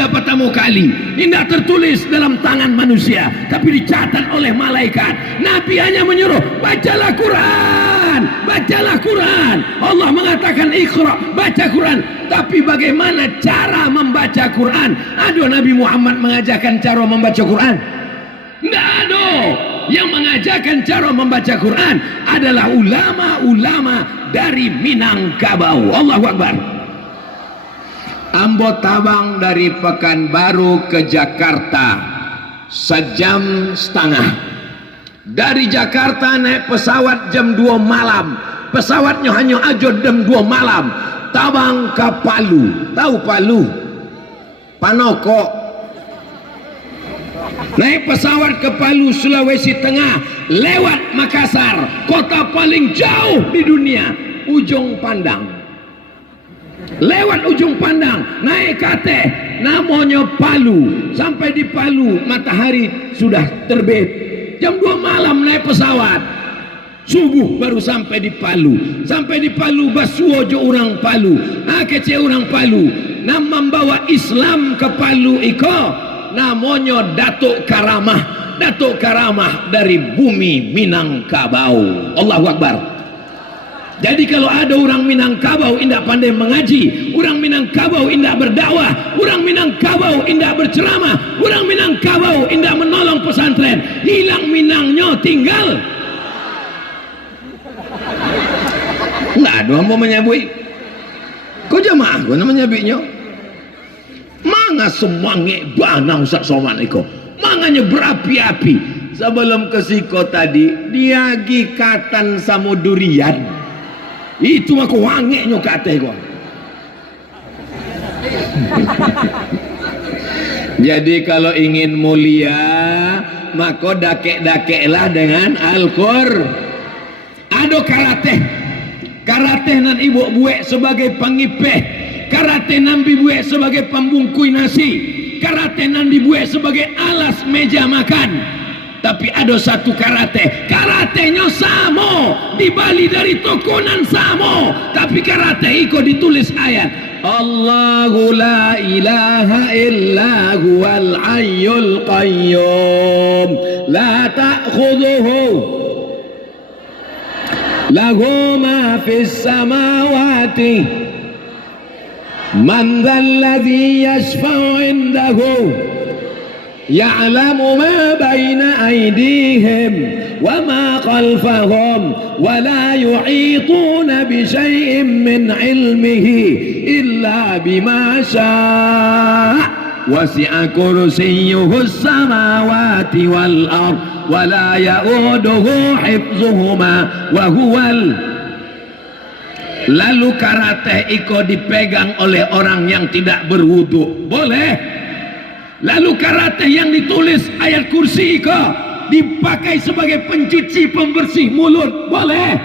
saja pertama kali. Tidak tertulis dalam tangan manusia, tapi dicatat oleh malaikat. Nabi hanya menyuruh, bacalah Quran, bacalah Quran. Allah mengatakan Iqra, baca Quran. Tapi bagaimana cara membaca Quran? Ada Nabi Muhammad mengajarkan cara membaca Quran? Tidak ada. Yang mengajarkan cara membaca Quran adalah ulama-ulama dari Minangkabau. Allahu Akbar. Ambo tabang dari Pekanbaru ke Jakarta 1,5 jam. Dari Jakarta naik pesawat jam 2 malam. Pesawatnya hanya aja jam 2 malam. Tabang ke Palu. Tahu Palu? Panoko. Naik pesawat ke Palu, Sulawesi Tengah, lewat Makassar, kota paling jauh di dunia, Ujung Pandang. Lewat Ujung Pandang, naik kate, namanya Palu. Sampai di Palu, matahari sudah terbit. Jam 2 malam naik pesawat. Subuh baru sampai di Palu. Sampai di Palu, basuojo orang Palu. Kece orang Palu. Nam membawa Islam ke Palu iko. Namanya Datuk Karamah. Datuk Karamah dari bumi Minangkabau. Allahu Akbar. Jadi kalau ada orang Minangkabau indah pandai mengaji, orang Minangkabau indah berdakwah, orang Minangkabau indah berceramah, orang Minangkabau indah menolong pesantren, hilang Minangnya tinggal. Enggak ada yang mau menyabui. Kau jamaah kau namanya nyabiknya. Manga semangat bana Ustaz Somad iko. Manganya berapi-api. Sebelum ke Siko tadi, dia gikatan sama durian. Itu aku wangeknya kata gua. Jadi kalau ingin mulia, maka dakek-dakeklah dengan Al-Qur'an. Ada karate. Karate nan ibu buek sebagai pengipeh. Karate nan dibuek sebagai pembungkui nasi. Karate nan dibuek sebagai alas meja makan. Tapi ada satu karate, karatenya sama, di Bali dari tokonan sama, tapi karate iko ditulis ayat Allahu la ilaha illa huwal hayyul qayyum la ta'khudhuhu lahu ma fis samawati man dzalladzi yashfa'u indahu يعلم ما بين أيديهم وما خلفهم ولا يحيطون بشيء من علمه إلا بما شاء وسع كرسيه السماوات والأرض ولا يؤوده حفظهما وهو Lalu karate iko dipegang oleh orang yang tidak berwudu, boleh? Lalu karate yang ditulis ayat kursi iko dipakai sebagai pencuci pembersih mulut, boleh?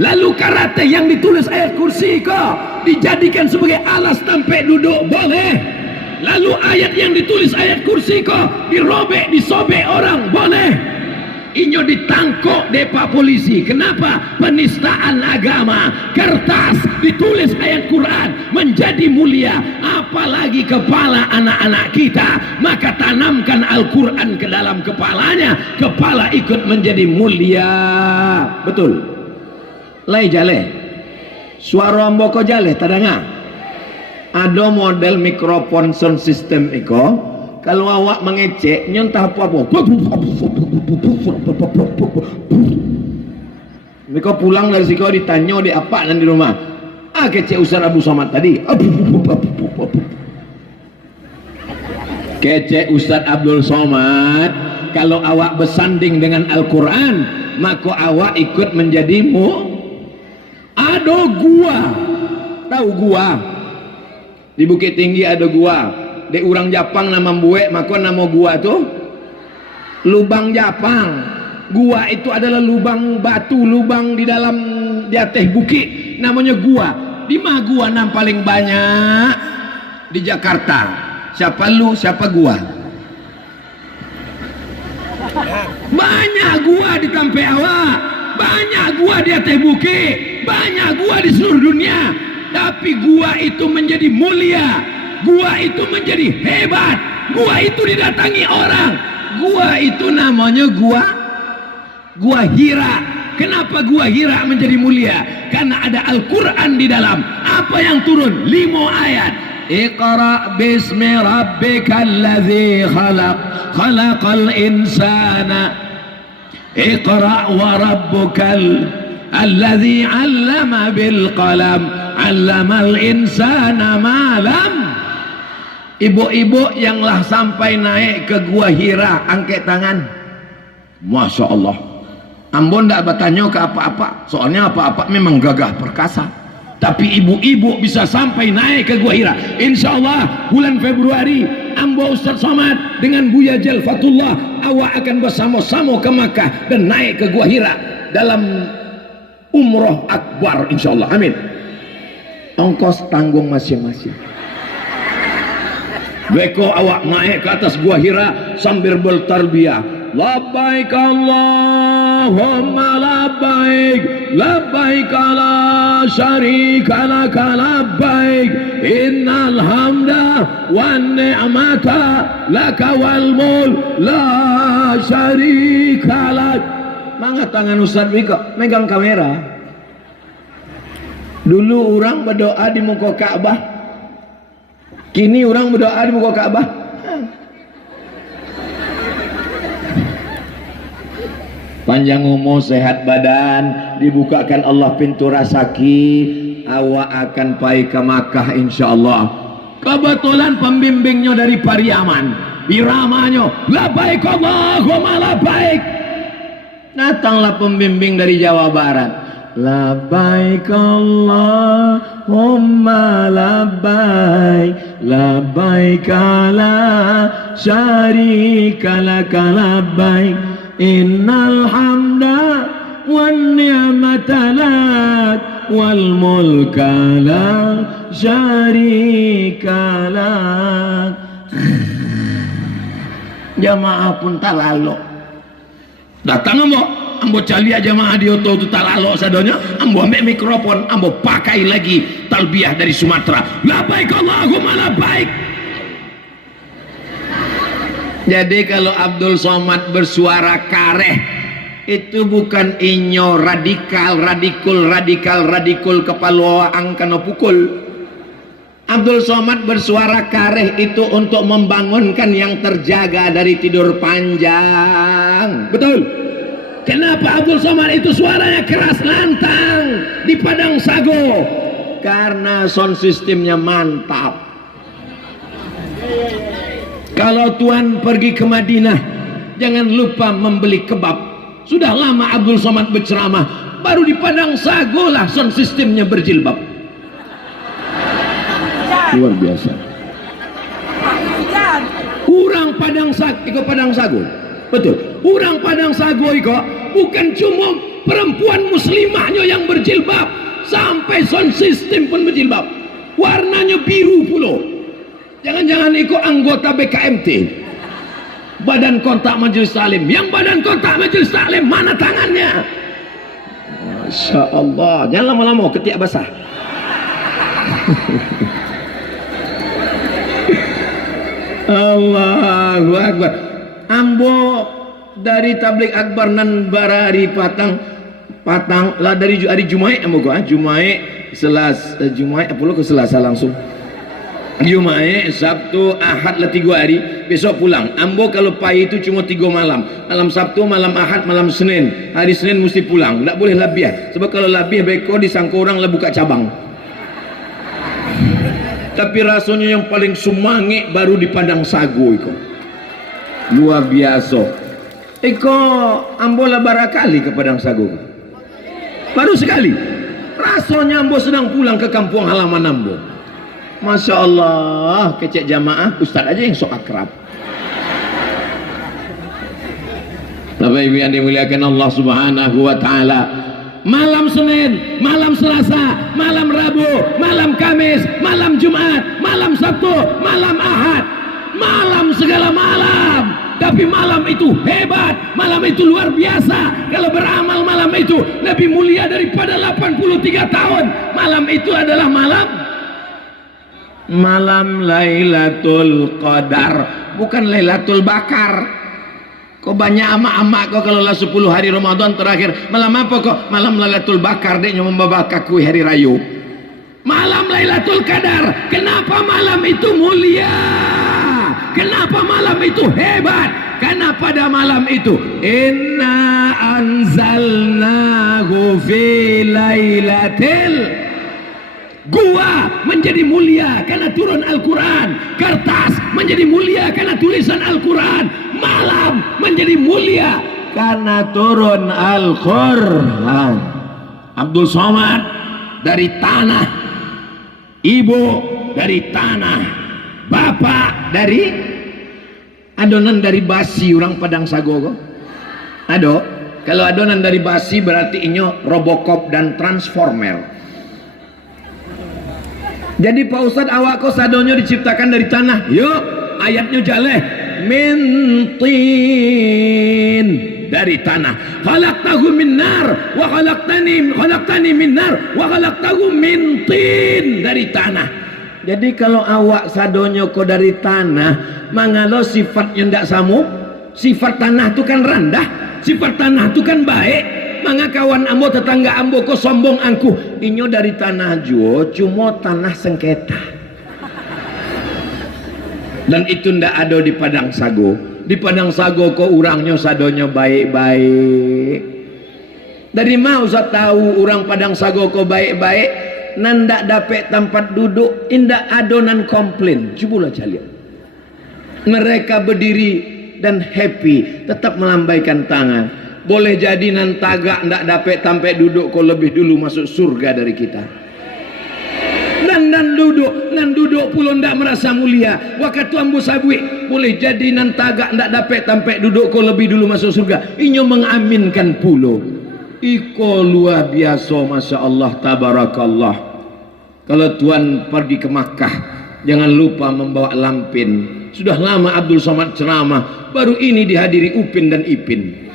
Lalu karate yang ditulis ayat kursi iko dijadikan sebagai alas tempat duduk, boleh? Lalu ayat yang ditulis ayat kursi iko dirobek, disobek orang, boleh? Inyo ditangkok depa polisi. Kenapa? Penistaan agama. Kertas ditulis ayat Quran menjadi mulia. Apalagi kepala anak-anak kita. Maka tanamkan Al-Quran ke dalam kepalanya. Kepala ikut menjadi mulia. Betul? Lai jale. Suara mboko jale tadanga. Ada model mikrofon sound system iko. Kalau awak mengecek nyontah apa-apa. Mereka pulang dari situ ditanya di apa dan di rumah. Kecek Ustaz Abdul Somad tadi. Kecek Ustaz Abdul Somad. Kalau awak bersanding dengan Al-Quran, maka awak ikut menjadi Ada gua. Tahu gua? Di Bukit Tinggi ada gua. Di orang Japang nama buek, maka nama gua tuh lubang Japang. Gua itu adalah lubang batu, lubang di dalam di atas bukit, namanya gua. Di mana gua nam paling banyak? Di Jakarta. Siapa lu, siapa gua? Banyak gua di Tampe Awak, banyak gua di atas bukit, banyak gua di seluruh dunia. Tapi gua itu menjadi mulia gua itu menjadi hebat, gua itu didatangi orang. Gua itu namanya gua Hira. Kenapa gua Hira menjadi mulia? Karena ada Al-Quran di dalam. Apa yang turun? 5 ayat. Iqra bismi rabbikal ladzi khalaq, khalaqal insana. Iqra wa rabbukal alladzi 'allama bil qalam, 'allamal insana ma lam. Ibu-ibu yang lah sampai naik ke gua Hira, angkat tangan. Masya Allah. Ambon tidak bertanya ke apa-apa, soalnya apa-apa memang gagah perkasa. Tapi ibu-ibu bisa sampai naik ke gua Hira. Insya Allah bulan Februari, Ambo Ustaz Somad dengan Buya Jalfatullah, awak akan bersama-sama ke Makkah dan naik ke gua Hira dalam umroh akbar, insya Allah. Amin. Ongkos tanggung masing-masing. Beko awak naik ke atas gua Hira sambil bertarbiyah. Labbaik Allahumma labbaik, labbaik la syarika laka labbaik, innal hamda wan ni'mata laka wal mulk la syarika lak. Mangga tangan Ustaz Wiko megang kamera. Dulu orang berdoa di muka Ka'bah, kini orang berdoa di muka Ka'bah. Panjang umur, sehat badan, dibukakan Allah pintu rezeki, awak akan pai ke Makkah insya Allah. Kebetulan pembimbingnya dari Pariaman, biramanya labbaik Allahumma labbaik. Datanglah pembimbing dari Jawa Barat, labbaik Allahumma labbaik, labbaik la syarika laka labbaik, innal hamda wan ni'mata lak wal mulka la syarika lak. Jamaah pun talalo. Datang ambo calia jamaah di oto tu talalo sadonya, ambo ambil mikrofon, ambo pakai lagi talbiyah dari Sumatera. Labbaik Allahumma labbaik. Jadi kalau Abdul Somad bersuara kareh, itu bukan inyo radikul kepala angkana pukul. Abdul Somad bersuara kareh itu untuk membangunkan yang terjaga dari tidur panjang. Betul? Kenapa Abdul Somad itu suaranya keras lantang di Padang Sago? Karena sound systemnya mantap. Kalau tuan pergi ke Madinah, jangan lupa membeli kebab. Sudah lama Abdul Somad berceramah, baru di Padang Sago lah sound systemnya berjilbab. Luar biasa. Urang Padang Sago, ikut Padang Sago. Betul. Urang Padang Sago ikut bukan cuma perempuan muslimahnya yang berjilbab, sampai sound system pun berjilbab. Warnanya biru pula. Jangan-jangan ikut anggota BKMT, Badan Kontak Majelis Taklim. Yang Badan Kontak Majelis Taklim mana tangannya? Masya Allah. Jangan lama-lama ketiak basah. Allahu Akbar. Ambo dari tablik akbar nan barari patang lah dari hari Jumaat ambo go Jumaat Jumaat apa ke Selasa langsung. Jumaat, Sabtu, Ahad lah 3 hari, besok pulang. Ambo kalau pai itu cuma 3 malam. Malam Sabtu, malam Ahad, malam Senin. Hari Senin mesti pulang. Tak boleh lebih. Sebab kalau lebih beko disangka orang lah buka cabang. Tapi rasanya yang paling sumangik baru di Padang Sago iko. Luar biasa. Iko ambo lah barakali ke Padang Sago. Baru sekali. Rasanya ambo sedang pulang ke kampung halaman ambo. Masya Allah, kecek jamaah, ustaz aja yang sok akrab. Bapak Ibu yang dimuliakan Allah Subhanahu wa Ta'ala, malam Senin, malam Selasa, malam Rabu, malam Kamis, malam Jumat, malam Sabtu, malam Ahad, malam segala malam. Tapi malam itu hebat, malam itu luar biasa. Kalau beramal malam itu lebih mulia daripada 83 tahun. Malam itu adalah malam malam Lailatul Qadar, bukan Lailatul Bakar. Kok banyak ama-ama kok kalau lah 10 hari Ramadan terakhir malam apa kok? Malam Lailatul Bakar, dia membakar kue hari raya. Malam Lailatul Qadar. Kenapa malam itu mulia? Kenapa malam itu hebat? Karena pada malam itu inna anzalnahu fi lailatil, gua menjadi mulia karena turun Al-Quran, kertas menjadi mulia karena tulisan Al-Quran, malam menjadi mulia karena turun Al-Quran. Abdul Somad dari tanah, ibu dari tanah, bapak dari adonan dari basi orang Padang Sago. Ado, kalau adonan dari basi berarti inyo Robocop dan Transformer. Jadi Pak Ustadz, awak kok sadonyo diciptakan dari tanah? Yuk, ayatnya jaleh. Mintin, dari tanah. Khalaqtahu min nar wa khalaqtani min nar wa khalaqtahu min tin, dari tanah. Jadi kalau awak sadonyo kok dari tanah, mangalo sifatnya ndak samu. Sifat tanah itu kan rendah, sifat tanah itu kan baik. Manga kawan ambo, tetangga ambo kok sombong angku, inyo dari tanah juo, cuma tanah sengketa. Dan itu ndak ada di Padang Sago. Di Padang Sago kok urangnya sadonyo baik-baik. Dari mana Ustaz tahu orang Padang Sago kok baik-baik? Nandak dapet tempat duduk, indak adonan komplain. Cobalah lihat. Mereka berdiri dan happy, tetap melambaikan tangan. Boleh jadi nan tagak ndak dapet tempat duduk kok lebih dulu masuk surga dari kita. Nan duduk pulau ndak merasa mulia. Waktu ambu sabui, boleh jadi nan tagak ndak dapet tempat duduk kok lebih dulu masuk surga. Inyo mengaminkan pulau. Iko luar biasa, masya Allah, tabarakallah. Kalau Tuan pergi ke Makkah, jangan lupa membawa lampin. Sudah lama Abdul Somad ceramah, baru ini dihadiri Upin dan Ipin.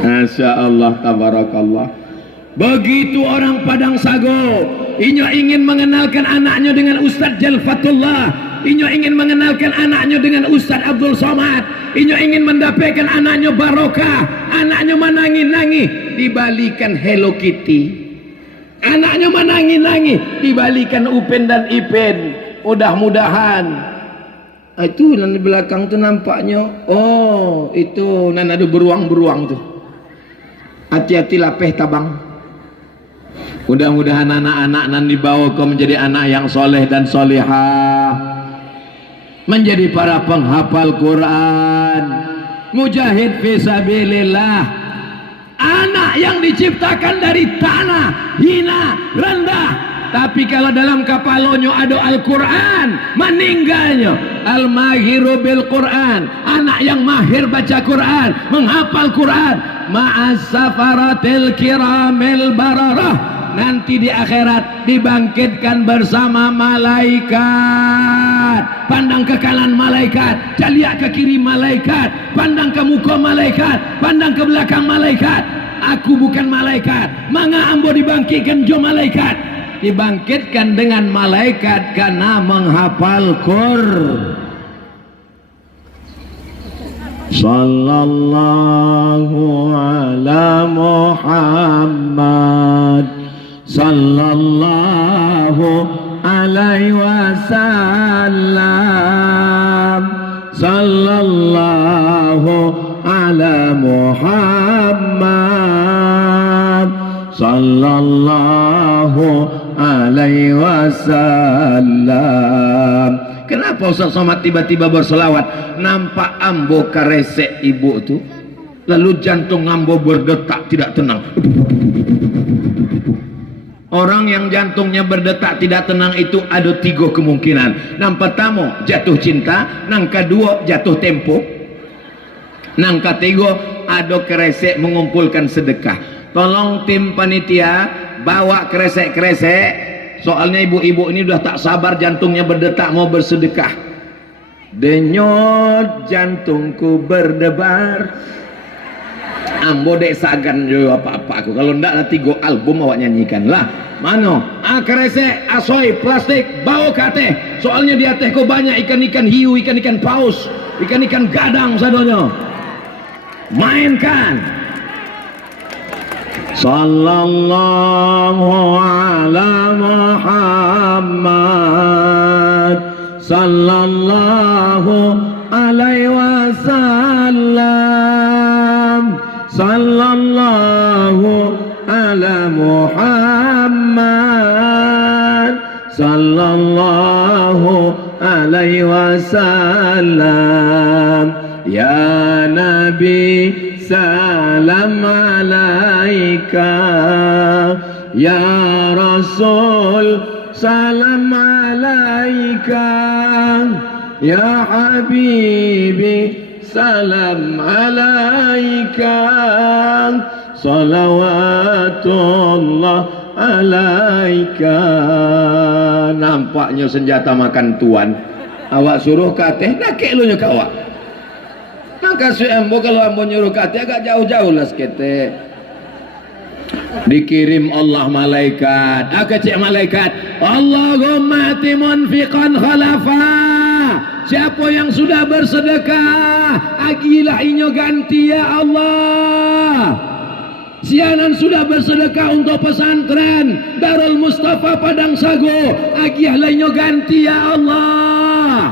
Masya Allah, tabarakallah. Begitu orang Padang Sago, inyo ingin mengenalkan anaknya dengan Ustadz Jalfatullah, inyo ingin mengenalkan anaknya dengan Ustadz Abdul Somad, inyo ingin mendapatkan anaknya barokah, anaknya menangi-nangi, dibalikan Hello Kitty. Anaknya menangi-nangi, dibalikan Upin dan Ipin. Mudah-mudahan itu nanti belakang tuh nampaknya, oh itu nan ada beruang-beruang tuh. Hati-hati lapeh tabang. Mudah-mudahan anak-anak nan dibawa kau menjadi anak yang soleh dan solehah, menjadi para penghafal Quran, mujahid fisabilillah, anak yang diciptakan dari tanah, hina, rendah. Tapi kalau dalam kapalonyo ada Al-Quran, meninggalnya al-mahiru bil Quran, anak yang mahir baca Quran, menghafal Quran, ma'as safaratil kiramil bararah, nanti di akhirat dibangkitkan bersama malaikat. Pandang ke kanan malaikat, caliak ke kiri malaikat, pandang ke muka malaikat, pandang ke belakang malaikat. Aku bukan malaikat, manga ambo dibangkitkan jo malaikat, dibangkitkan dengan malaikat karena menghafal Quran. Sallallahu ala Muhammad, sallallahu alaihi wasallam, sallallahu ala Muhammad, sallallahu alaihi wasallam. Kenapa Ustaz Somad tiba-tiba berselawat? Nampak ambo karesek ibu tu, lalu jantung ambo berdetak tidak tenang. Orang yang jantungnya berdetak tidak tenang itu ada 3 kemungkinan. Yang pertama jatuh cinta, yang kedua jatuh tempo, yang ketiga ada keresek mengumpulkan sedekah. Tolong tim panitia bawa kresek-kresek, soalnya ibu-ibu ini udah tak sabar, jantungnya berdetak mau bersedekah. Denyut jantungku berdebar, Ambo dek sagan jo apa-apa aku. Kalau ndak nanti go album awak nyanyikan lah. Mano? Kresek, asoy, plastik, bawa kate. Soalnya di atas ko banyak ikan-ikan hiu, ikan-ikan paus, ikan-ikan gadang sadonyo. Mainkan. Sallallahu ala Muhammad, sallallahu alaihi wasallam, sallallahu ala Muhammad, sallallahu alaihi wasallam. Ya Nabi salam alaika, ya Rasul salam alaika, ya Habibi salam alaika, salawatullah alaika. Nampaknya senjata makan tuan. Awak suruh kateh, nakik lu nyuka awak. Maka si ambo kalau ambo nyuruh kateh agak jauh-jauh lah sekete. Dikirim Allah malaikat. Cek malaikat. Allahumma ati munfiqan khalafa. Siapa yang sudah bersedekah, agilah inyo ganti ya Allah. Sianan sudah bersedekah untuk pesantren Darul Mustafa Padang Sago, agilah inyo ganti ya Allah.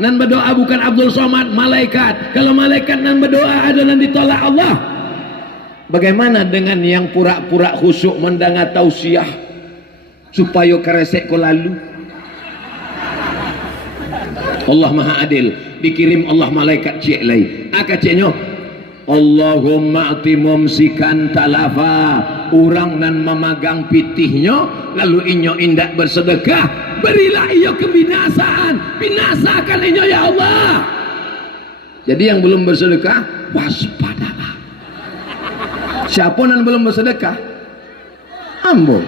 Nan berdoa bukan Abdul Somad, malaikat. Kalau malaikat nan berdoa ada nan ditolak Allah. Bagaimana dengan yang pura-pura khusyuk mendengar tausiah supaya keresek ko lalu? Allah Maha Adil. Dikirim Allah malaikat cek lagi. Ceknya Allahumma ati mumsikan talafa. Orang nan memegang pitihnya lalu inyo indak bersedekah, berilah iyo kebinasaan, binasakan inyo ya Allah. Jadi yang belum bersedekah waspadalah. Siapa yang belum bersedekah? Ambo.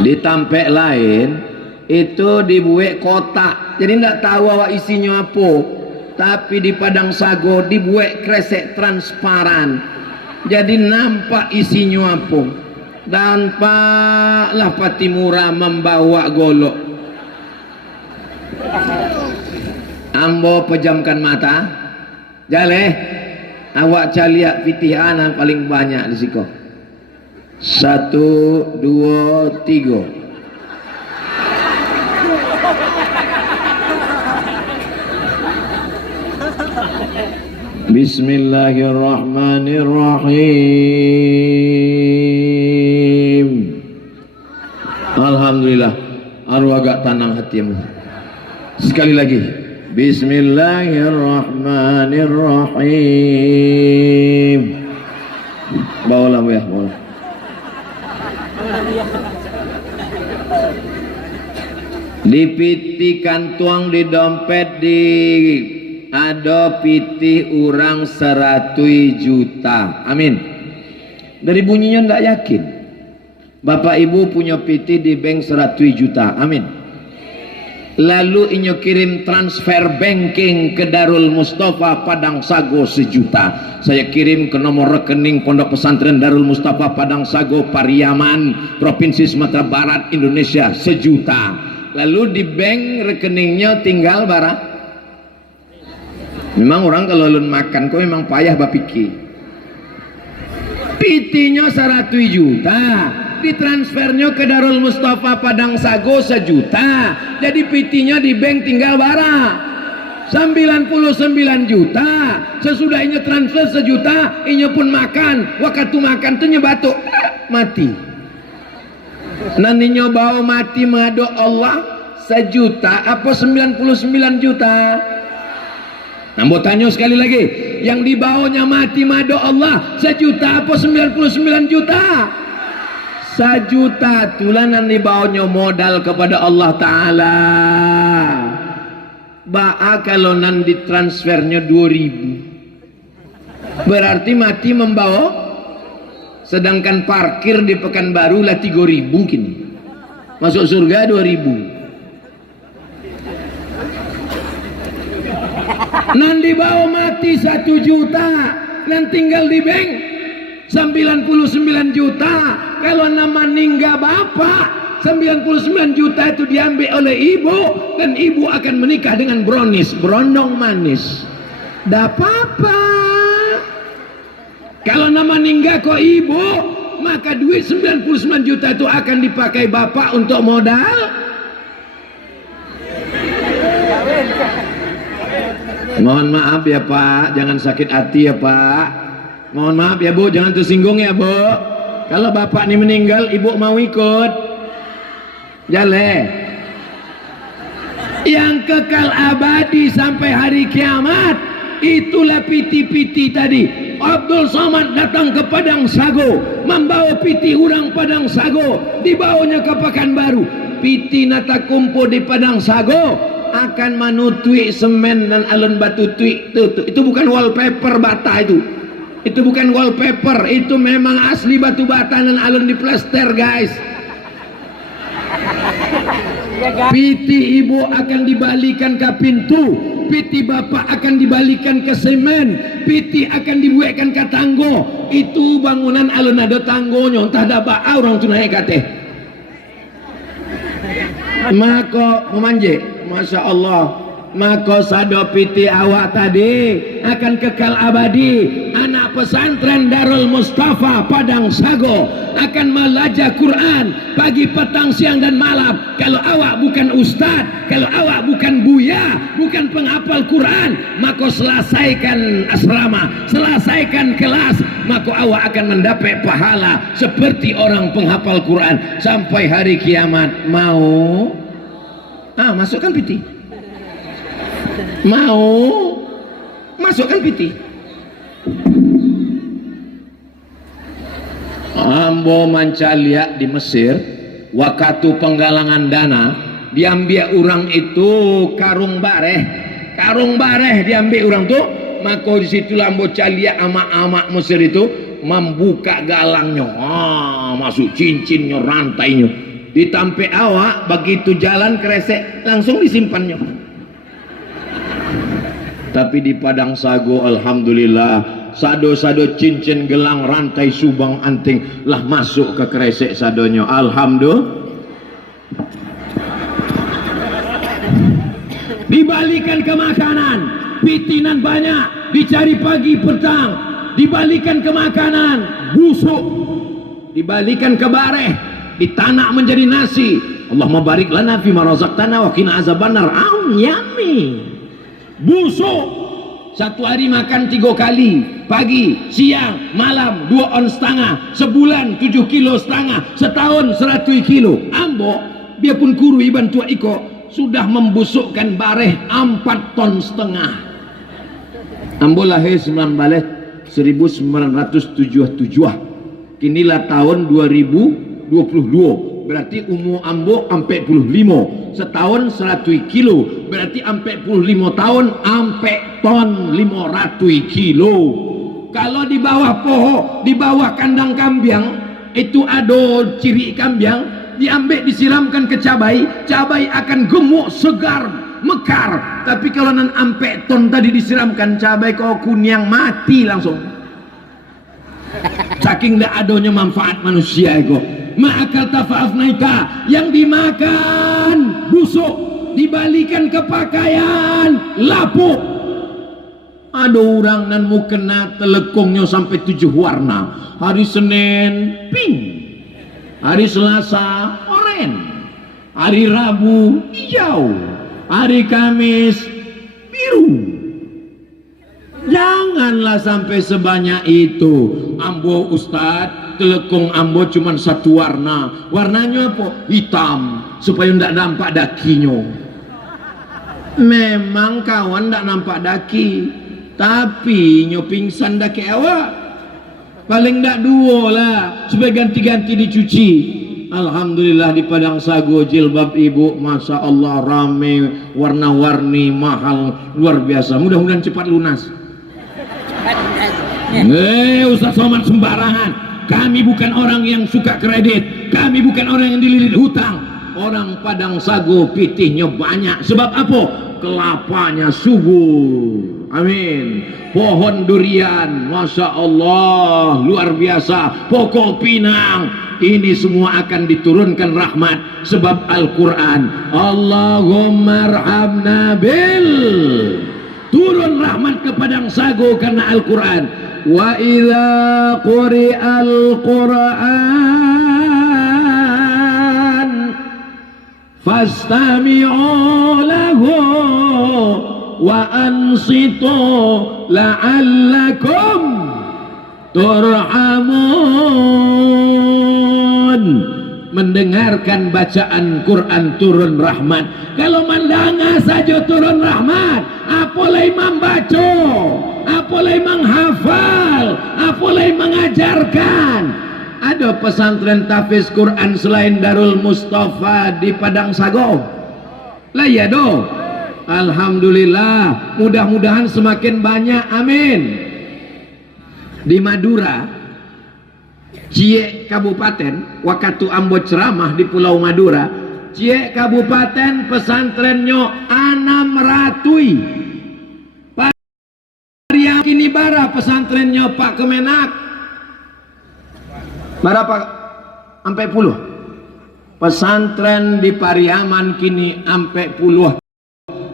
Di tampek lain itu dibuat kotak, jadi tidak tahu awak isinya apa. Tapi di Padang Sago dibuat kresek transparan, jadi nampak isinya apa. Dan paklah Patimura membawa golok. Ambo pejamkan mata. Jale, awak caliak pitihanan paling banyak di siko. 1, 2, 3. Bismillahirrahmanirrahim. Alhamdulillah, arwah agak tenang hatimu. Sekali lagi, Bismillahirrahmanirrahim. Bawalah bu ya, bawalah. Dipitikan tuang di dompet di ada pitih orang 100 juta. Amin. Dari bunyinya ndak yakin. Bapak ibu punya pitih di bank 100 juta. Amin. Lalu inyo kirim transfer banking ke Darul Mustafa Padang Sago 1 juta. Saya kirim ke nomor rekening Pondok Pesantren Darul Mustafa Padang Sago Pariaman, Provinsi Sumatera Barat, Indonesia 1 juta. Lalu di bank rekeningnya tinggal barang. Memang orang kalau ulun makan kok memang payah bapiki. Pitinya 100 juta, ditransfernya ke Darul Mustafa Padang Sago 1 juta. Jadi pitinya di bank tinggal bara 99 juta. Sesudah ini transfer 1 juta, ini pun makan. Waktu makan tuh nyebatuk mati. Nantinya bawa mati mado Allah 1 juta apa 99 juta? Nambo tanya sekali lagi, yang dibawanya mati mado Allah 1 juta apa 99 juta? 1 juta. Tulanan dibawanya modal kepada Allah Ta'ala. Ba'a kalau nan ditransfernya 2000, berarti mati membawa. Sedangkan parkir di Pekanbaru lah 3000 kini. Masuk surga 2000. Nan dibawa mati 1 juta, nan tinggal di bank 99 juta. Kalau nama ninggal bapak, 99 juta itu diambil oleh ibu, dan ibu akan menikah dengan berondong manis. Dah apa-apa. Kalau nama ninggal kok ibu, maka duit 99 juta itu akan dipakai bapak untuk modal. Mohon maaf ya Pak, jangan sakit hati ya Pak. Mohon maaf ya Bu, jangan tersinggung ya Bu. Kalau bapak ini meninggal, ibu mau ikut? Jale. Yang kekal abadi sampai hari kiamat, itulah piti-piti tadi. Abdul Somad datang ke Padang Sago, membawa piti urang Padang Sago, dibawanya ke Pekanbaru. Piti nata kumpu di Padang Sago akan manutui semen dan alun batu tui. Itu bukan wallpaper bata itu bukan wallpaper, itu memang asli batu bata dan alun di plester guys. Piti ibu akan dibalikan ke pintu, piti bapak akan dibalikan ke semen, piti akan dibuatkan ke tanggo. Itu bangunan alun ada tanggonya, entah ada baa orang tu naik kate. Maka memanje, masya Allah. Maka sado piti awak tadi akan kekal abadi. Anak pesantren Darul Mustafa Padang Sago akan belajar Quran pagi, petang, siang dan malam. Kalau awak bukan ustad, kalau awak bukan buya, bukan penghafal Quran, maka selesaikan asrama, selesaikan kelas, maka awak akan mendapat pahala seperti orang penghafal Quran sampai hari kiamat. Mau? Masukkan piti. Mau? Masukkan piti. Ambo mancalia di Mesir, waktu penggalangan dana, diambil orang itu karung bareh diambil orang tu. Maka di situ ambo calia amak-amak Mesir itu membuka galangnya, masuk cincinnya, rantainya, ditampe awak. Begitu jalan kresek langsung disimpannya. Tapi di Padang Sago alhamdulillah, sado-sado cincin, gelang, rantai, subang, anting lah masuk ke kresek sadonya. Alhamdulillah. Dibalikan ke makanan, pitinan banyak, dicari pagi petang, dibalikan ke makanan, busuk, dibalikan ke bareh, ditanak menjadi nasi. Allahumma barik lana fi ma razaqtana wa qina azabannar. Yummy. Busuk. Satu hari makan 3 kali, pagi, siang, malam, 2 ons setengah, sebulan 7,5 kilo, setahun 100 kilo. Ambo, biarpun kuru iban tua iko, sudah membusukkan bareh 4,5 ton. Ambo lahir 1977. Kinilah tahun 2022. Berarti umur ambo 45, setahun 100 kilo, berarti 45 tahun 4 ton 500 kilo. Kalau di bawah pohon, di bawah kandang kambing itu ada ciri kambing, diambil disiramkan ke cabai, cabai akan gemuk, segar, mekar. Tapi kalau nan 4 ton tadi disiramkan cabai kau kunyang mati langsung. Saking dak adanya manfaat manusia itu. Ma'akal tafa'afnaika, yang dimakan busuk, dibalikan ke pakaian lapuk. Ada orang nan mau kena telekongnya sampai 7 warna. Hari Senin pink, hari Selasa oranye, hari Rabu hijau, hari Kamis biru. Janganlah sampai sebanyak itu. Ambo Ustad, telekong ambo cuma 1 warna. Warnanya apa? Hitam, supaya tidak nampak dakinya. Memang kawan tidak nampak daki, tapi nyo pingsan daki awak. Paling tidak 2 lah, supaya ganti-ganti dicuci. Alhamdulillah di Padang Sago jilbab ibu, masya Allah, rame, warna-warni, mahal, luar biasa. Mudah-mudahan cepat lunas. Ustaz Somad sembarangan. Kami bukan orang yang suka kredit, kami bukan orang yang dililit hutang. Orang Padang Sago pitihnya banyak. Sebab apa? Kelapanya subur. Amin. Pohon durian, Masya Allah, luar biasa. Pokok pinang, ini semua akan diturunkan rahmat sebab Al-Quran. Allahumma arhamna bil, turun rahmat ke Padang Sago karena Al-Quran. Wa idza quri'al Qur'an fastami'u lahu wa ansitu la'allakum turhamun. Mendengarkan bacaan Quran turun rahmat. Kalau mandanga saja turun rahmat, apalagi membaca, apalagi menghafal, apalagi mengajarkan. Ada pesantren tahfiz Quran selain Darul Mustafa di Padang Sago? Lah ya do. Alhamdulillah, mudah-mudahan semakin banyak, amin. Di Madura, Cie Kabupaten, waktu ambo ceramah di Pulau Madura, Cie Kabupaten pesantrennya 600. Pariam kini bara pesantrennya Pak Kemenak. Berapa? Sampai puluh. Pesantren di Pariaman kini sampai puluh.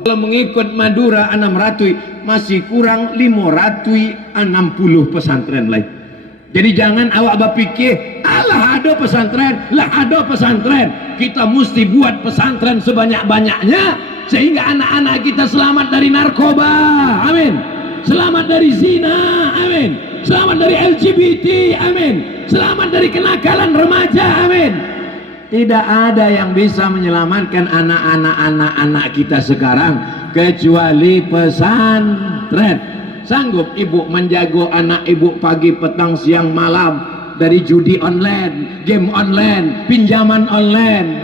Kalau mengikut Madura 600, masih kurang 560 pesantren lain. Jadi jangan awak berpikir, alah ada pesantren, lah ada pesantren. Kita mesti buat pesantren sebanyak-banyaknya sehingga anak-anak kita selamat dari narkoba, amin. Selamat dari zina, amin. Selamat dari LGBT, amin. Selamat dari kenakalan remaja, amin. Tidak ada yang bisa menyelamatkan anak-anak kita sekarang kecuali pesantren. Sanggup ibu menjaga anak ibu pagi, petang, siang, malam dari judi online, game online, pinjaman online,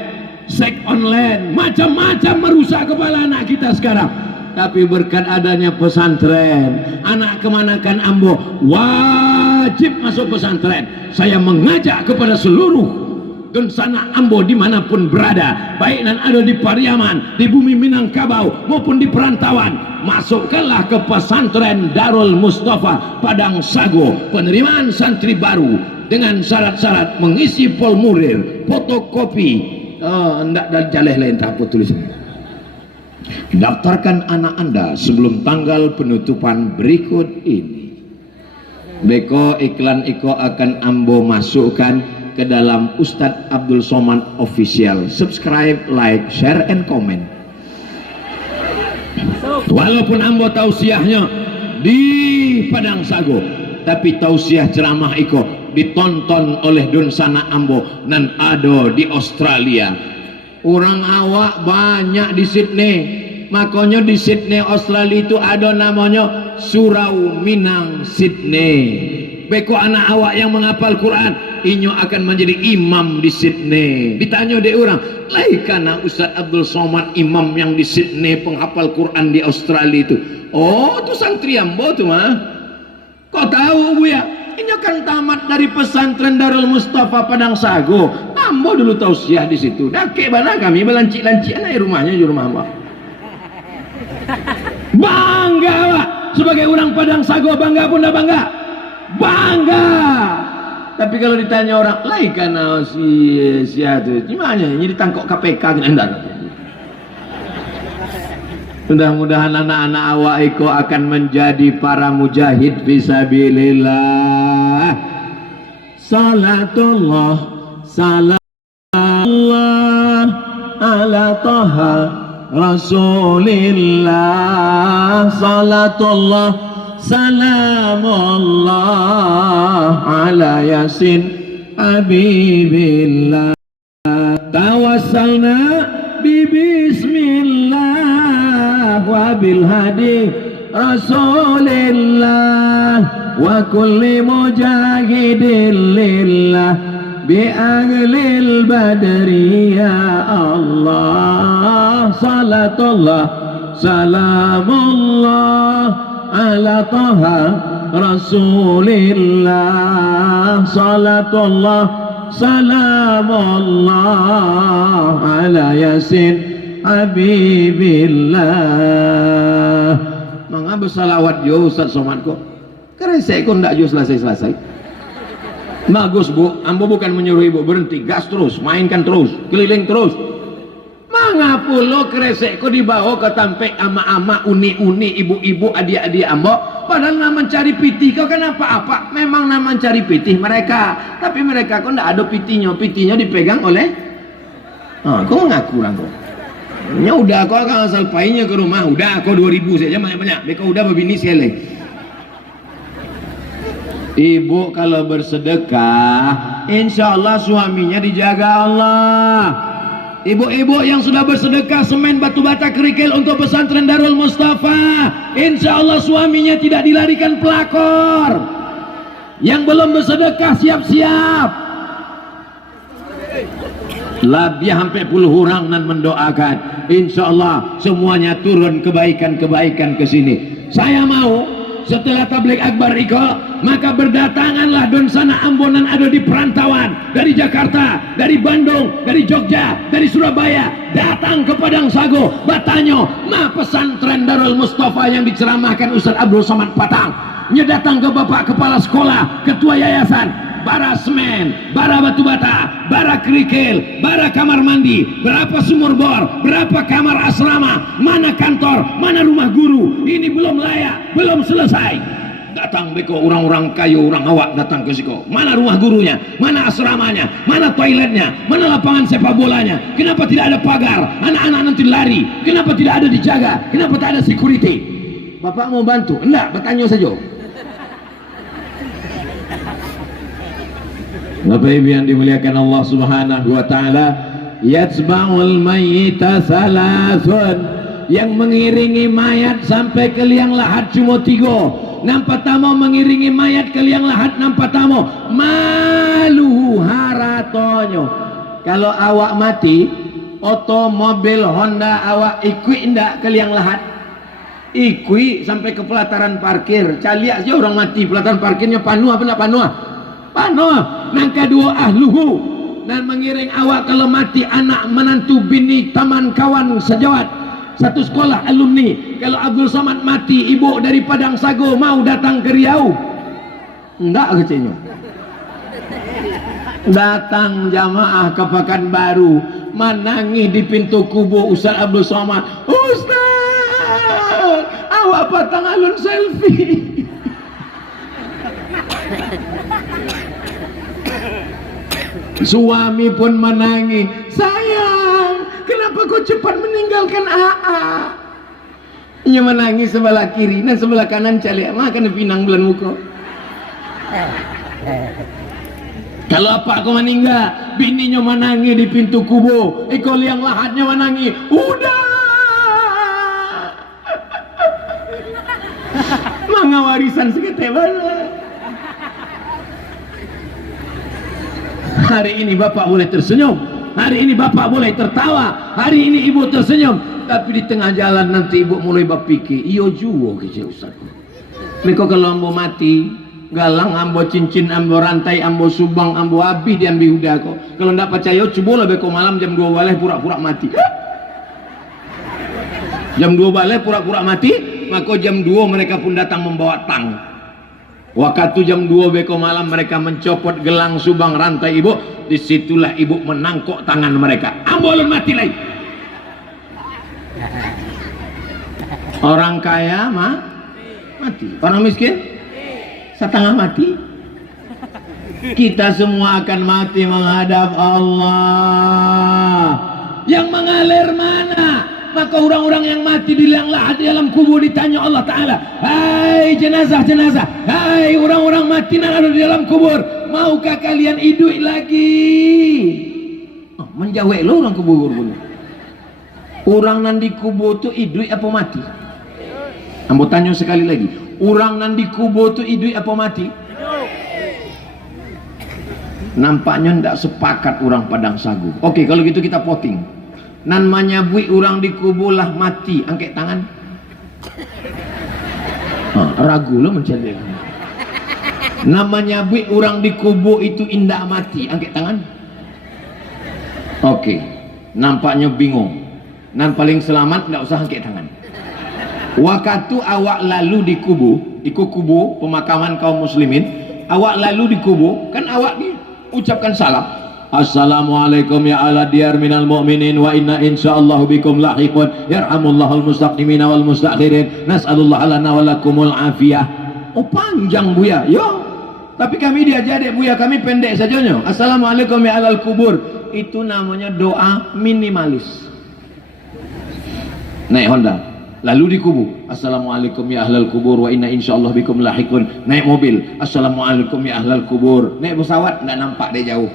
seks online, macam-macam merusak kepala anak kita sekarang. Tapi berkat adanya pesantren, anak kemanakan ambo wajib masuk pesantren. Saya mengajak kepada seluruh Dunsana Ambo dimanapun berada, baik dan ada di Pariaman, di bumi Minangkabau maupun di perantauan, masukkanlah ke pesantren Darul Mustafa Padang Sago. Penerimaan santri baru dengan syarat-syarat mengisi formulir, fotokopi, enggak dan jaleh lain tak apa tulisan. Daftarkan anak Anda sebelum tanggal penutupan berikut ini. Beko iklan iko akan Ambo masukkan ke dalam Ustadz Abdul Somad Official. Subscribe, like, share, and comment. Walaupun ambo tausiahnya di Padang Sago, tapi tausiah ceramah iko ditonton oleh Dunsana ambo dan ada di Australia. Orang awak banyak di Sydney, makanya di Sydney Australia itu ada namanya Surau Minang Sydney. Beko anak awak yang menghafal Quran, inyo akan menjadi imam di Sydney. Ditanya dia orang, lain karena Ustaz Abdul Somad imam yang di Sydney penghafal Quran di Australia itu. Oh, itu santri ambo tuh mah. Kau tahu bu ya? Inyo kan tamat dari pesantren Darul Mustafa Padang Sago. Ambo dulu tausiah di situ. Dake bana kami belanci-lanci anak rumahnya di rumah mbak. Bangga pak, sebagai orang Padang Sago bangga pun dah bangga. Bangga. Tapi kalau ditanya orang lain karena si itu gimana ini ditangkap KPK enggak. Mudah-mudahan anak-anak awak iko akan menjadi para mujahid fisabilillah. Salatullah salamullah ala taha rasulillah. Salatullah salamullah ala yasin habibillah. Tawassalna bismillah wa bil hadi rasulillah wa kulli mujahidin lillah bi ahlil badri ya Allah. Salatullah salamullah ala taha rasulillah. Salatullah salamullah ala yasin habibillah. bersalawat yo Ustaz Somad kok. Kresek kok ndak yo selesai-selesai. Bagus Bu, ambo bukan menyuruh ibu berhenti, gas terus, mainkan terus, keliling terus. Mangapulo kresek kok dibawa ke tampe ama-ama, uni-uni, ibu-ibu, adik-adik ambo. Padahal nama mencari pitih kau kan apa-apa. Memang nama mencari pitih mereka, tapi mereka kok ndak ada pitihnya dipegang oleh. Kau ngaku lah kau. Ya udah kau akan asal painya ke rumah, udah kau 2000 saja banyak-banyak. Mereka udah berbini sekali. Ibu kalau bersedekah, insya Allah suaminya dijaga Allah. Ibu-ibu yang sudah bersedekah semen batu bata kerikil untuk pesantren Darul Mustafa, insya Allah suaminya tidak dilarikan pelakor. Yang belum bersedekah siap-siap. Lah dia hampir puluh orang dan mendoakan, insya Allah semuanya turun kebaikan-kebaikan ke sini. Saya mau setelah tabligh akbar iko, maka berdatanganlah don sana ambonan ada di perantauan, dari Jakarta, dari Bandung, dari Jogja, dari Surabaya, datang ke Padang Sago, Batanyo, pesantren Darul Mustafa yang diceramahkan Ustaz Abdul Somad Patang. Datang ke Bapak Kepala Sekolah, Ketua Yayasan, bara semen, bara batu bata, bara kerikil, bara kamar mandi, berapa sumur bor, berapa kamar asrama, mana kantor, mana rumah guru, ini belum layak, belum selesai. Datang beko orang-orang kayu, orang awak datang ke siko. Mana rumah gurunya, mana asramanya, mana toiletnya, mana lapangan sepak bolanya, kenapa tidak ada pagar, anak-anak nanti lari, kenapa tidak ada dijaga, kenapa tak ada security. Bapak mau bantu? Enggak, bertanya saja. Bapak Ibu yang dimuliakan Allah Subhanahu wa taala, yatsba'ul mayyita salasun, yang mengiringi mayat sampai ke liang lahat cuma 3. Nampak tamu mengiringi mayat ke liang lahat, nampak tamu maluhu haratonyo. Kalau awak mati, otomobil Honda awak ikui ndak ke liang lahat? Ikui sampai ke pelataran parkir. Caliak aja orang mati, pelataran parkirnya panu apa enggak panu? Pano nang kedua ahluhu, dan mengiring awak kalau mati anak menantu bini taman kawan sejawat satu sekolah alumni. Kalau Abdul Somad mati, ibu dari Padang Sago mau datang ke Riau enggak kecilnya, datang jamaah ke Pekanbaru, menangis di pintu kubur Ustaz Abdul Somad. Ustaz, awak patang alun selfie. Suami pun menangis, sayang, kenapa kau cepat meninggalkan AA? Ia menangis sebelah kiri dan sebelah kanan calik makan pinang bulan muka. Kalau apa kau meninggal, bininya menangis di pintu kubur, ikol yang lahatnya menangis, udah. Manga warisan sekete banget. Hari ini bapak boleh tersenyum, hari ini bapak boleh tertawa, hari ini ibu tersenyum, tapi di tengah jalan nanti ibu mulai berpikir, iyo juwo kecil Ustaz. Mereka kalau ambo mati, galang ambo cincin, ambo rantai, ambo subang, ambo abi diambil udah kok. Kalau ndak percaya, coba lah beko malam jam 2 balik pura-pura mati. Jam 2 balik pura-pura mati, maka jam 2 mereka pun datang membawa tang. Waktu jam 2 beko malam mereka mencopot gelang subang rantai ibu, disitulah ibu menangkuk tangan mereka. Ambolon mati lagi. Orang kaya mati, orang miskin setengah mati. Kita semua akan mati menghadap Allah. Yang mengalir mana? Maka orang-orang yang mati di liang lahat di dalam kubur ditanya Allah Ta'ala, hai jenazah-jenazah, hai orang-orang mati yang ada di dalam kubur, maukah kalian hidup lagi? Menjawab lo orang kubur punya. Orang yang di kubur itu hidup apa mati? Ambo tanya sekali lagi, orang yang di kubur itu hidup apa mati? Nampaknya tidak sepakat orang Padang Sagu. Oke, kalau gitu kita voting. Nan menyabui orang dikubur lah mati, angkat tangan. Ragu lo mencari. Namanya bui orang dikubur itu indah mati, angkat tangan. Oke, nampaknya bingung. Nan paling selamat tidak usah angkat tangan. Waktu awak lalu di kubu, ikut kubu pemakaman kaum muslimin, awak lalu di kubu, kan awak diucapkan salam. Assalamualaikum ya ala diyar minal mu'minin wa inna insyaallah bikum lahiqun yarhamullahul mustaqimin wal mustakhirin nas'alullah lana wa lakumul afiyah. Oh panjang Buya, yo. Tapi kami diajarin Buya, kami pendek saja nyo. Assalamualaikum ya alal kubur. Itu namanya doa minimalis. Naik Honda lalu di kubu, assalamualaikum ya ahlal kubur wa inna insyaallah bikum lahiqun. Naik mobil, assalamualaikum ya ahlal kubur. Naik pesawat, nggak nampak dia jauh.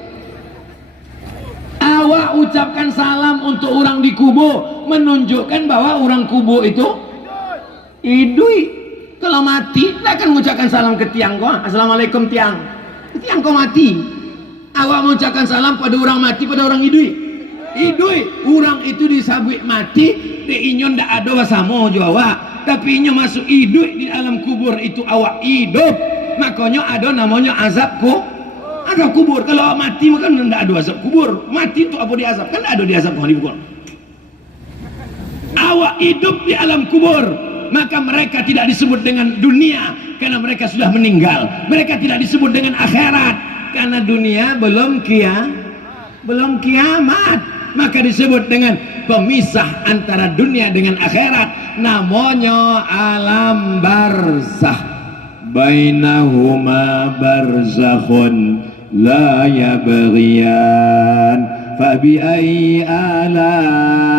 Awak ucapkan salam untuk orang di kubu, menunjukkan bahwa orang kubu itu idui. Kalau mati, tak akan mengucapkan salam ke tiang kau. Assalamualaikum tiang. Tiang kau mati. Awak mengucapkan salam pada orang mati, pada orang idui. Idui, orang itu disabui mati, diinyon ndak ada wasamo awak, tapi inyo masuk idui di alam kubur itu awak hidup, makanya ada namanya azabku, azab kubur. Kalau awak mati maka ndak ada azab kubur, mati itu apa diazab, kan ada diazab di kubur. Awak hidup di alam kubur, maka mereka tidak disebut dengan dunia karena mereka sudah meninggal. Mereka tidak disebut dengan akhirat karena dunia belum kiamat. Maka disebut dengan pemisah antara dunia dengan akhirat, namanya alam barzakh. Bainahuma barzakhun la yabghiyan fa bi ayyi ala'i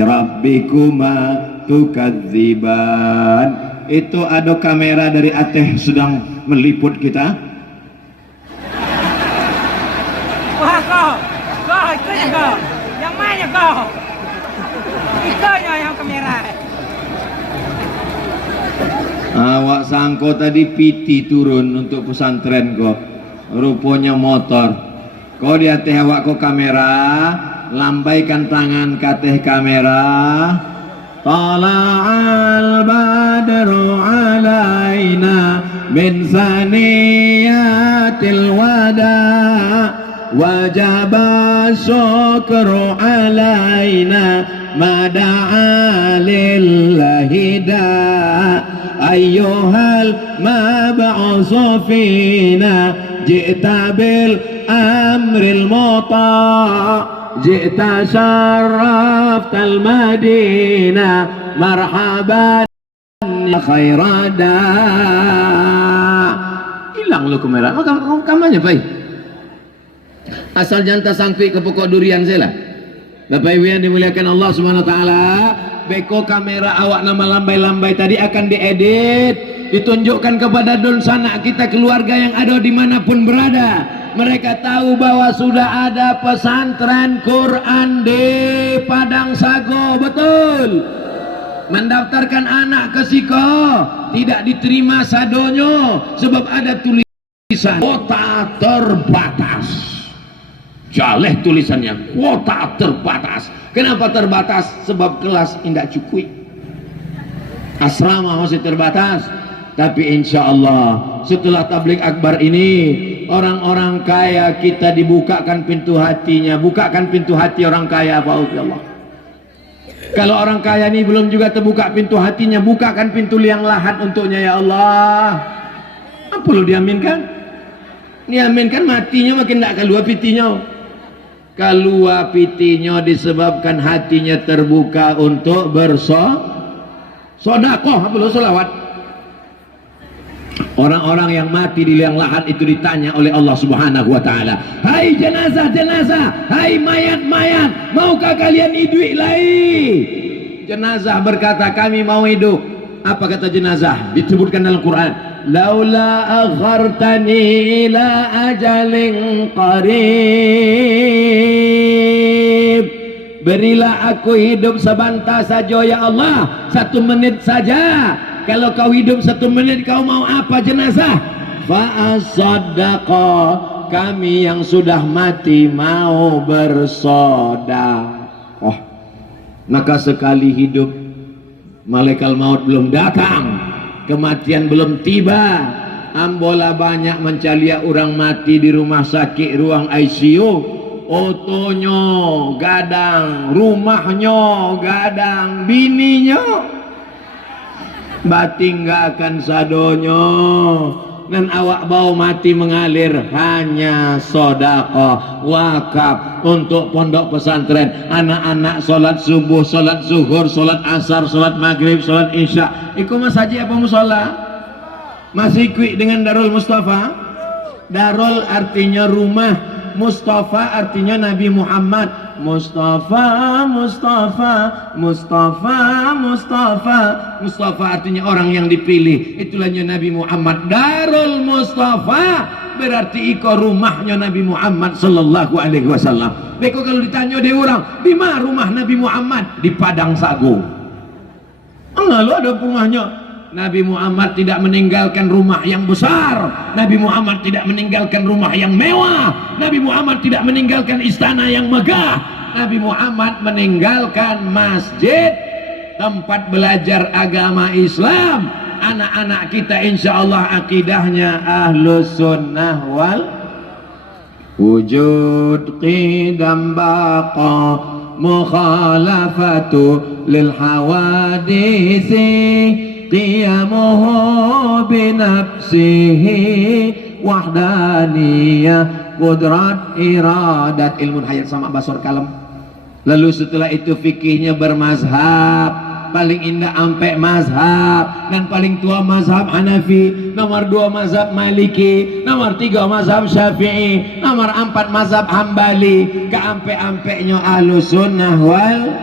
rabbikuma tukadziban. Itu ada kamera dari Aceh sedang meliput kita. Wah kau itunya kau, yang mana kau? Itunya yang kamera. Awak sangko tadi piti turun untuk pesantren kok, rupanya motor. Kau di atas awak kau kamera, lambaikan tangan ke atas kamera. Tala'al badru alaina min saniyatil wada' wajib syukru alaina mada'a lillahi da ayyuhal mab'usu fina ji'ta bil amril muta' ji'ta syarraftal madina marhaban ya khairada. Hilang lu kamera, kamarnya baik. Asal jangan tersangkut ke pokok durian saya lah. Bapak Ibu yang dimuliakan Allah Subhanahu Wa Taala, beko kamera awak nama lambai-lambai tadi akan diedit, ditunjukkan kepada don sanak kita, keluarga yang ada dimanapun berada. Mereka tahu bahwa sudah ada pesantren Quran di Padang Sago, betul. Mendaftarkan anak ke Siko tidak diterima sadonyo sebab ada tulisan kota terbatas. Jaleh tulisannya kuota terbatas. Kenapa terbatas? Sebab kelas tidak cukup, asrama masih terbatas. Tapi insya Allah setelah tabligh akbar ini, orang-orang kaya kita dibukakan pintu hatinya. Bukakan pintu hati orang kaya, Pak Allah. Kalau orang kaya ini belum juga terbuka pintu hatinya, bukakan pintu liang lahat untuknya ya Allah. Apa perlu diaminkan? Diaminkan matinya makin tidak keluar pitinya. Keluar pitinya disebabkan hatinya terbuka untuk bersodakoh, belum solawat. Orang-orang yang mati di liang lahat itu ditanya oleh Allah Subhanahu Wa Taala, hai jenazah, hai mayat, maukah kalian hidup lagi? Jenazah berkata, kami mau hidup. Apa kata jenazah? Disebutkan dalam Quran, laula akhartani ila ajalin qarib, berilah aku hidup sebentar saja ya Allah, 1 menit saja. Kalau kau hidup 1 menit, kau mau apa jenazah? Fa'asaddaqa, kami yang sudah mati mau bersedekah. Maka sekali hidup, malaikat maut belum datang, kematian belum tiba, ambola banyak mencari orang mati di rumah sakit, ruang ICU, otonya gadang, rumahnya gadang, bininya batinggakan sadonyo, dan awak bau mati mengalir hanya sedekah wakaf untuk pondok pesantren. Anak-anak sholat subuh, sholat zuhur, sholat asar, sholat maghrib, sholat isya, iku mas haji apa musola? Masih kuik dengan Darul Mustafa? Darul artinya rumah, Mustafa artinya Nabi Muhammad. Mustafa, Mustafa, Mustafa, Mustafa. Mustafa artinya orang yang dipilih. Itulahnya Nabi Muhammad. Darul Mustafa berarti iko rumahnya Nabi Muhammad sallallahu alaihi wasallam. Beko kalau ditanya dia orang, di mana rumah Nabi Muhammad? Di Padang Sago. Enggak, lo ada rumahnya. Nabi Muhammad tidak meninggalkan rumah yang besar. Nabi Muhammad tidak meninggalkan rumah yang mewah. Nabi Muhammad tidak meninggalkan istana yang megah. Nabi Muhammad meninggalkan masjid, tempat belajar agama Islam. Anak-anak kita insya Allah akidahnya ahlus sunnah wal wujud qidam baqa mukhalafatu lil hawadisi qiyamuhu binafsihi wahdaniyah qudrat iradat. Ilmu hayat sama basor kalem. Lalu setelah itu fikihnya bermazhab, paling indah ampe mazhab, dan paling tua mazhab Hanafi, nomor 2 mazhab Maliki, nomor 3 mazhab Syafi'i, nomor 4 mazhab Hambali. Keampe-ampeknya ahlus sunnah wal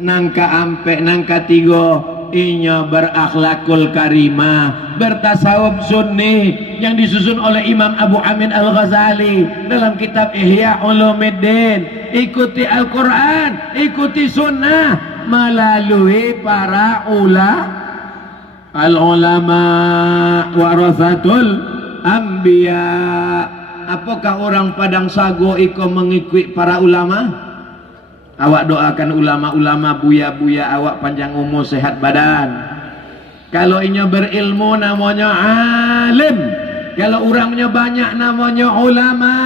nangka ampe nangka 3 inya berakhlakul karimah, bertasawuf sunni yang disusun oleh Imam Abu Hamid Al-Ghazali dalam kitab Ihya Ulumuddin. Ikuti Al-Quran, ikuti sunnah melalui para ulama warasatul anbiya. Apakah orang Padang Sago iko mengikuti para ulama? Awak doakan ulama-ulama, buya-buya awak panjang umur, sehat badan. Kalau inya berilmu namanya alim, kalau orangnya banyak namanya ulama.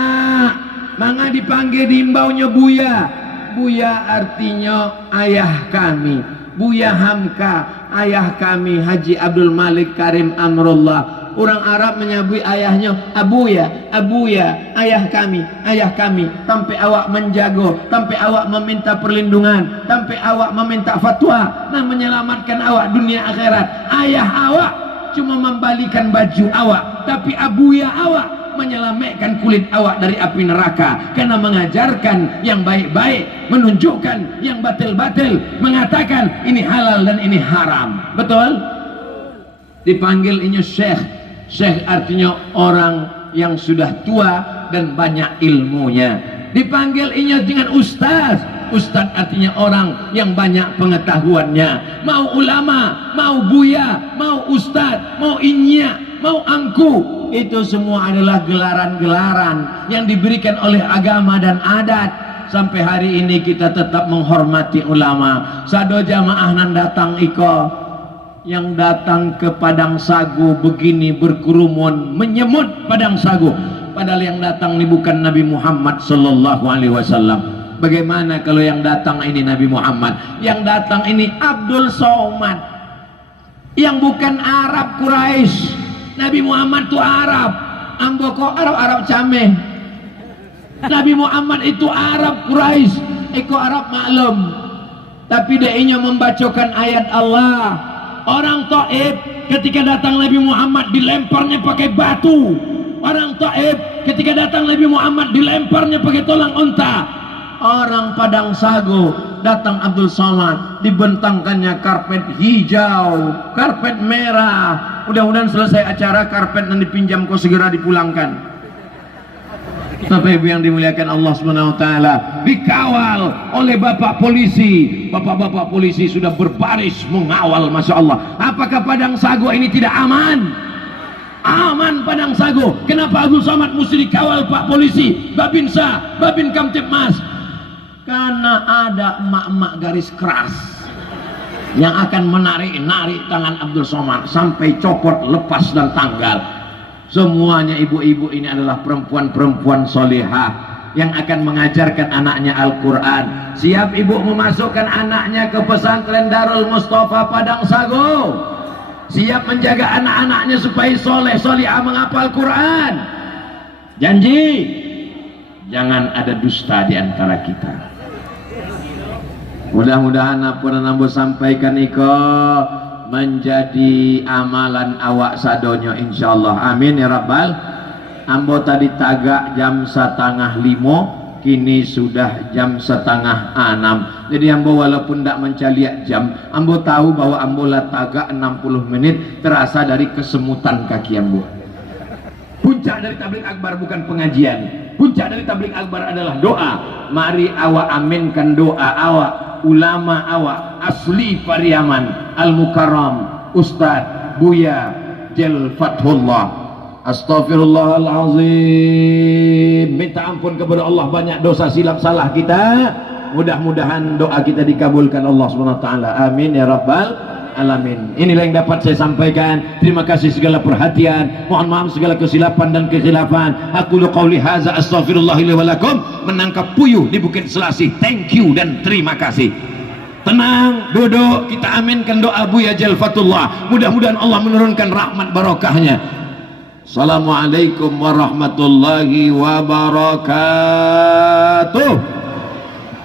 Maka dipanggil diimbaunya buya. Buya artinya ayah kami. Buya Hamka, ayah kami Haji Abdul Malik Karim Amrullah. Orang Arab menyebut ayahnya abuya, abuya, ayah kami, ayah kami. Sampai awak menjago, sampai awak meminta perlindungan, sampai awak meminta fatwa, nah menyelamatkan awak dunia akhirat. Ayah awak cuma membalikan baju awak, tapi abuya awak menyelamatkan kulit awak dari api neraka, karena mengajarkan yang baik-baik, menunjukkan yang batil-batil, mengatakan ini halal dan ini haram. Betul? Dipanggil ini syekh. Syekh artinya orang yang sudah tua dan banyak ilmunya. Dipanggil inya dengan ustaz. Ustaz artinya orang yang banyak pengetahuannya. Mau ulama, mau buya, mau ustaz, mau inya, mau angku, itu semua adalah gelaran-gelaran yang diberikan oleh agama dan adat. Sampai hari ini kita tetap menghormati ulama. Sado jamaah nan datang iko, yang datang ke Padang Sago begini berkerumun menyemut Padang Sago, padahal yang datang ini bukan Nabi Muhammad sallallahu alaihi wasallam. Bagaimana kalau yang datang ini Nabi Muhammad? Yang datang ini Abdul Somad, yang bukan Arab Quraisy. Nabi Muhammad itu Arab, amboko Arab cameh. Nabi Muhammad itu Arab Quraisy, iko Arab maklum. Tapi dia inya membacakan ayat Allah. Orang Taif ketika datang Nabi Muhammad dilemparnya pakai batu. Orang Taif ketika datang Nabi Muhammad dilemparnya pakai tulang unta. Orang Padang Sago datang Abdul Somad dibentangkannya karpet hijau, karpet merah. Mudah-mudahan selesai acara karpet yang dipinjam kau segera dipulangkan. Bapak Ibu yang dimuliakan Allah Subhanahu wa taala, dikawal oleh Bapak polisi. Bapak-bapak polisi sudah berbaris mengawal, Masya Allah. Apakah Padang Sago ini tidak aman? Aman Padang Sago. Kenapa Abdul Somad mesti dikawal Pak polisi, Babinsa, Babin Kamtipmas? Karena ada emak-emak garis keras yang akan menarik tangan Abdul Somad sampai copot, lepas dan tanggal. Semuanya ibu-ibu ini adalah perempuan-perempuan solehah. yang akan mengajarkan anaknya Al-Quran. Siap ibu memasukkan anaknya ke pesantren Darul Mustafa Padang Sago? Siap menjaga anak-anaknya supaya soleh solihah menghafal Quran? Janji jangan ada dusta di antara kita. Mudah-mudahan apa yang ambo sampaikan iko menjadi amalan awak sadonyo insyaallah. Amin ya rabbal. Ambo tadi tagak jam 4:30, kini sudah jam 5:30. Jadi ambo walaupun tidak mencaliak jam, ambo tahu bahwa ambo lah tagak 60 menit terasa dari kesemutan kaki ambo. Puncak dari tabligh akbar bukan pengajian. Puncak dari tabligh akbar adalah doa. Mari awak aminkan doa awak, ulama awak, asli Pariaman, Al-Mukarram, Ustadz Buya Jel Fathullah. Astaghfirullahalazim. Minta ampun kepada Allah banyak dosa silap salah kita. Mudah-mudahan doa kita dikabulkan Allah SWT. Amin ya rabbal alamin. Inilah yang dapat saya sampaikan. Terima kasih segala perhatian. Mohon maaf segala kesilapan dan kekhilafan. Aku qauli hadza astaghfirullah li wa lakum. Menangkap puyuh di Bukit Selasih. Thank you dan terima kasih. Tenang, duduk, kita aminkan doa Buya Jal Fatullah. Mudah-mudahan Allah menurunkan rahmat barokahnya. Assalamualaikum warahmatullahi wabarakatuh.